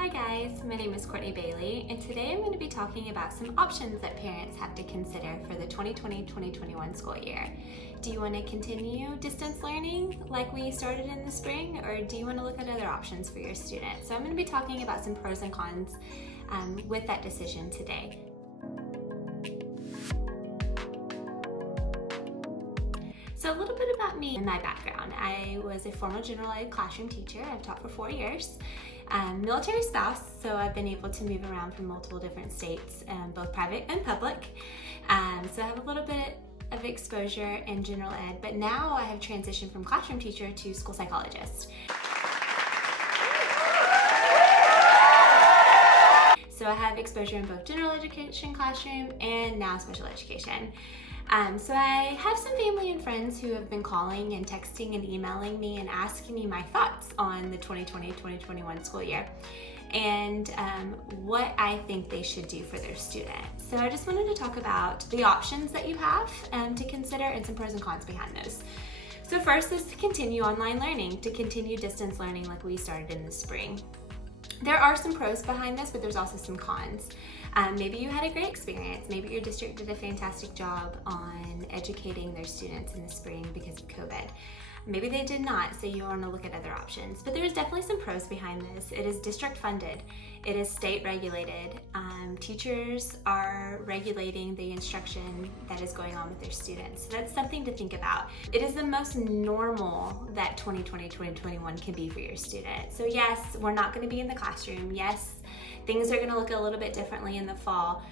Hi guys, my name is Courtney Bailey, and today I'm going to be talking about some options that parents have to consider for the 2020-2021 school year. Do you want to continue distance learning like we started in the spring, or do you want to look at other options for your students? So I'm going to be talking about some pros and cons with that decision today. So a little bit about me and my background. I was a former general ed classroom teacher. I've taught for 4 years. Military spouse, so I've been able to move around from multiple different states, both private and public. So I have a little bit of exposure in general ed, but now I have transitioned from classroom teacher to school psychologist. So I have exposure in both general education classroom and now special education. So I have some family and friends who have been calling and texting and emailing me and asking me my thoughts on the 2020-2021 school year and what I think they should do for their students. So I just wanted to talk about the options that you have to consider and some pros and cons behind those. So first is to continue online learning, to continue distance learning like we started in the spring. There are some pros behind this, but there's also some cons. Maybe you had a great experience. Maybe your district did a fantastic job on educating their students in the spring because of COVID. Maybe they did not, so you want to look at other options. But there's definitely some pros behind this. It is district funded. It is state regulated. Teachers are regulating the instruction that is going on with their students. So that's something to think about. It is the most normal that 2020-2021 can be for your student. So yes, we're not going to be in the classroom. Yes, things are going to look a little bit differently in the fall.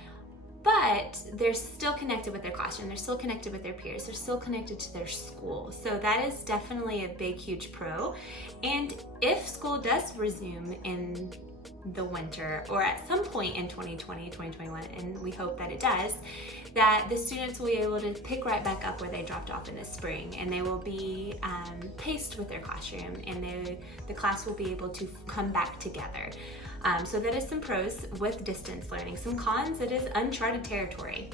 But they're still connected with their classroom, they're still connected with their peers, they're still connected to their school. So that is definitely a big, huge pro. And if school does resume in the winter or at some point in 2020, 2021, and we hope that it does, that the students will be able to pick right back up where they dropped off in the spring, and they will be paced with their classroom, and the class will be able to come back together. So that is some pros with distance learning. Some cons, it is uncharted territory.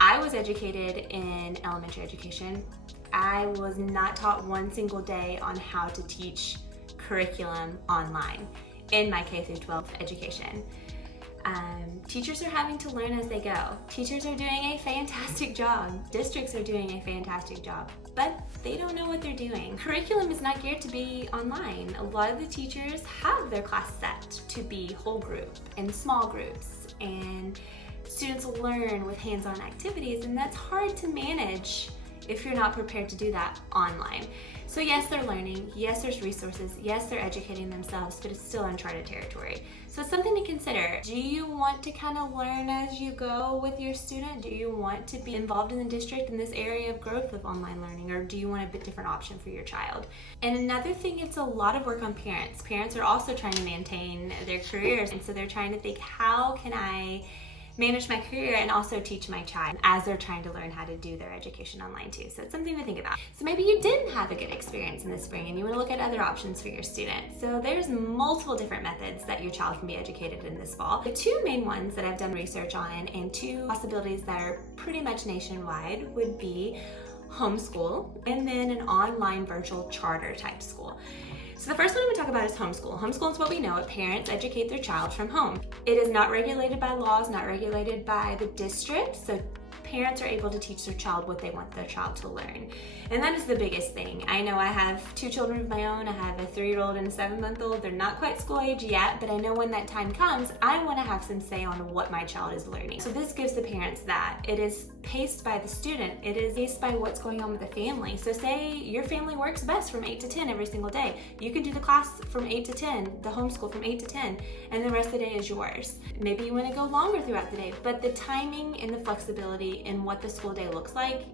I was educated in elementary education. I was not taught one single day on how to teach curriculum online in my K-12 education. Teachers are having to learn as they go. Teachers are doing a fantastic job. Districts are doing a fantastic job, but they don't know what they're doing. Curriculum is not geared to be online. A lot of the teachers have their class set to be whole group and small groups, and students will learn with hands-on activities, and that's hard to manage if you're not prepared to do that online. So yes, they're learning, yes, there's resources, yes, they're educating themselves, but it's still uncharted territory. So it's something to consider. Do you want to kind of learn as you go with your student? Do you want to be involved in the district in this area of growth of online learning, or do you want a bit different option for your child? And another thing, it's a lot of work on parents. Parents are also trying to maintain their careers, and so they're trying to think, how can I manage my career and also teach my child as they're trying to learn how to do their education online too. So it's something to think about. So maybe you didn't have a good experience in the spring and you want to look at other options for your students. So there's multiple different methods that your child can be educated in this fall. The two main ones that I've done research on, and two possibilities that are pretty much nationwide, would be homeschool and then an online virtual charter type school. So the first one I'm going to talk about is homeschool. Homeschool is what we know. Parents educate their child from home. It is not regulated by laws, not regulated by the district, so parents are able to teach their child what they want their child to learn. And that is the biggest thing. I know I have 2 children of my own. I have a 3-year-old and a 7-month-old. They're not quite school age yet, but I know when that time comes, I want to have some say on what my child is learning. So this gives the parents that. It is paced by the student. It is paced by what's going on with the family. So say your family works best from 8 to 10 every single day. You can do the class from 8 to 10, the homeschool from 8 to 10, and the rest of the day is yours. Maybe you want to go longer throughout the day, but the timing and the flexibility in what the school day looks like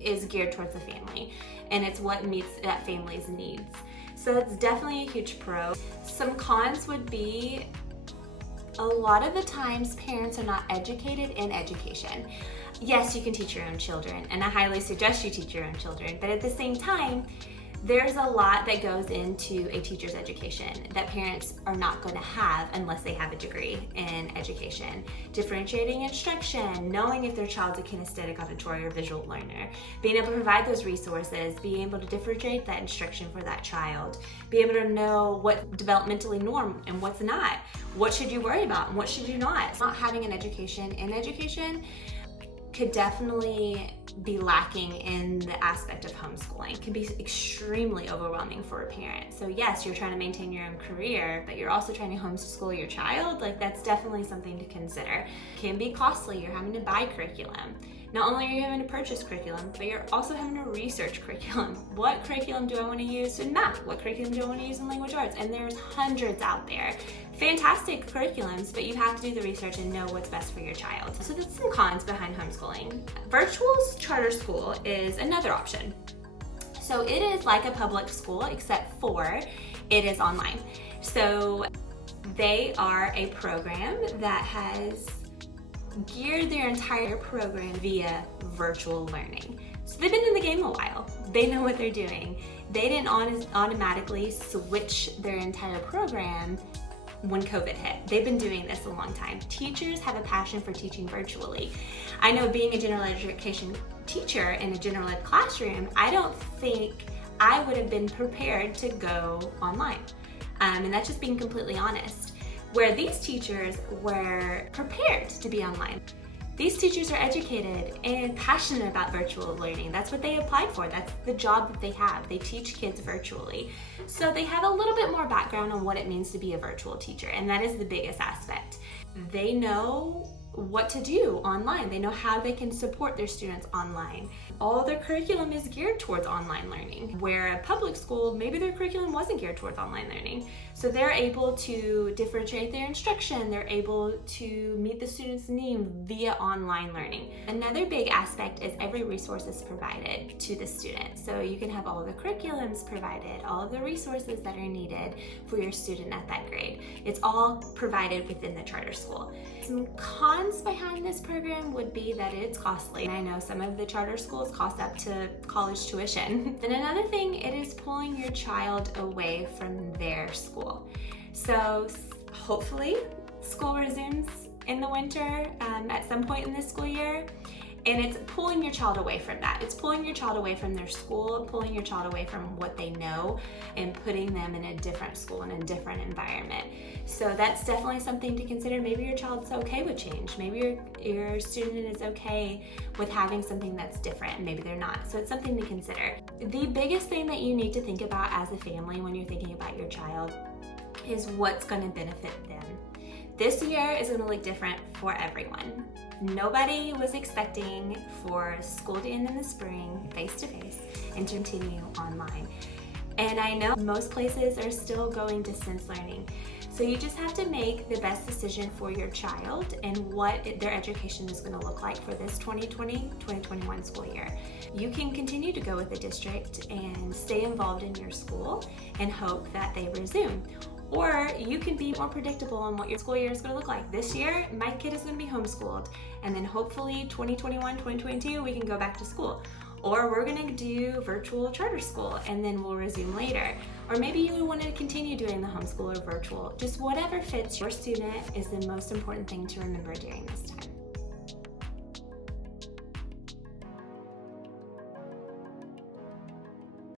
is geared towards the family, and it's what meets that family's needs. So it's definitely a huge pro. Some cons would be, a lot of the times parents are not educated in education. Yes, you can teach your own children, and I highly suggest you teach your own children, but at the same time, There's a lot that goes into a teacher's education that parents are not going to have unless they have a degree in education. Differentiating instruction, knowing if their child's a kinesthetic, auditory, or visual learner, being able to provide those resources, being able to differentiate that instruction for that child, be able to know what's developmentally norm and what's not, what should you worry about and what should you not. Not having an education in education could definitely be lacking in the aspect of homeschooling. It can be extremely overwhelming for a parent. So yes, you're trying to maintain your own career, but you're also trying to homeschool your child. Like, that's definitely something to consider. It can be costly. You're having to buy curriculum. Not only are you having to purchase curriculum, but you're also having to research curriculum. What curriculum do I want to use in math? What curriculum do I want to use in language arts? And there's hundreds out there. Fantastic curriculums, but you have to do the research and know what's best for your child. So that's some cons behind homeschooling. Virtual charter school is another option. So it is like a public school, except for it is online. So they are a program that has geared their entire program via virtual learning. So they've been in the game a while. They know what they're doing. They didn't automatically switch their entire program when COVID hit. They've been doing this a long time. Teachers have a passion for teaching virtually. I know, being a general education teacher in a general ed classroom, I don't think I would have been prepared to go online. And that's just being completely honest. Where these teachers were prepared to be online. These teachers are educated and passionate about virtual learning. That's what they applied for. That's the job that they have. They teach kids virtually. So they have a little bit more background on what it means to be a virtual teacher, and that is the biggest aspect. They know what to do online. They know how they can support their students online. All their curriculum is geared towards online learning, where a public school, maybe their curriculum wasn't geared towards online learning. So they're able to differentiate their instruction. They're able to meet the student's need via online learning. Another big aspect is every resource is provided to the student. So you can have all of the curriculums provided, all of the resources that are needed for your student at that grade. It's all provided within the charter school. Some cons behind this program would be that it's costly. And I know some of the charter schools cost up to college tuition. Then another thing, it is pulling your child away from their school. So hopefully school resumes in the winter at some point in this school year. And it's pulling your child away from that. It's pulling your child away from their school, pulling your child away from what they know, and putting them in a different school, in a different environment. So that's definitely something to consider. Maybe your child's okay with change. Maybe your student is okay with having something that's different. Maybe they're not. So it's something to consider. The biggest thing that you need to think about as a family when you're thinking about your child is what's going to benefit them. This year is going to look different for everyone. Nobody was expecting for school to end in the spring, face-to-face, and to continue online. And I know most places are still going distance learning. So you just have to make the best decision for your child and what their education is going to look like for this 2020-2021 school year. You can continue to go with the district and stay involved in your school and hope that they resume. Or you can be more predictable on what your school year is going to look like. This year, my kid is going to be homeschooled. And then hopefully 2021, 2022, we can go back to school. Or we're going to do virtual charter school and then we'll resume later. Or maybe you want to continue doing the homeschool or virtual. Just whatever fits your student is the most important thing to remember during this time.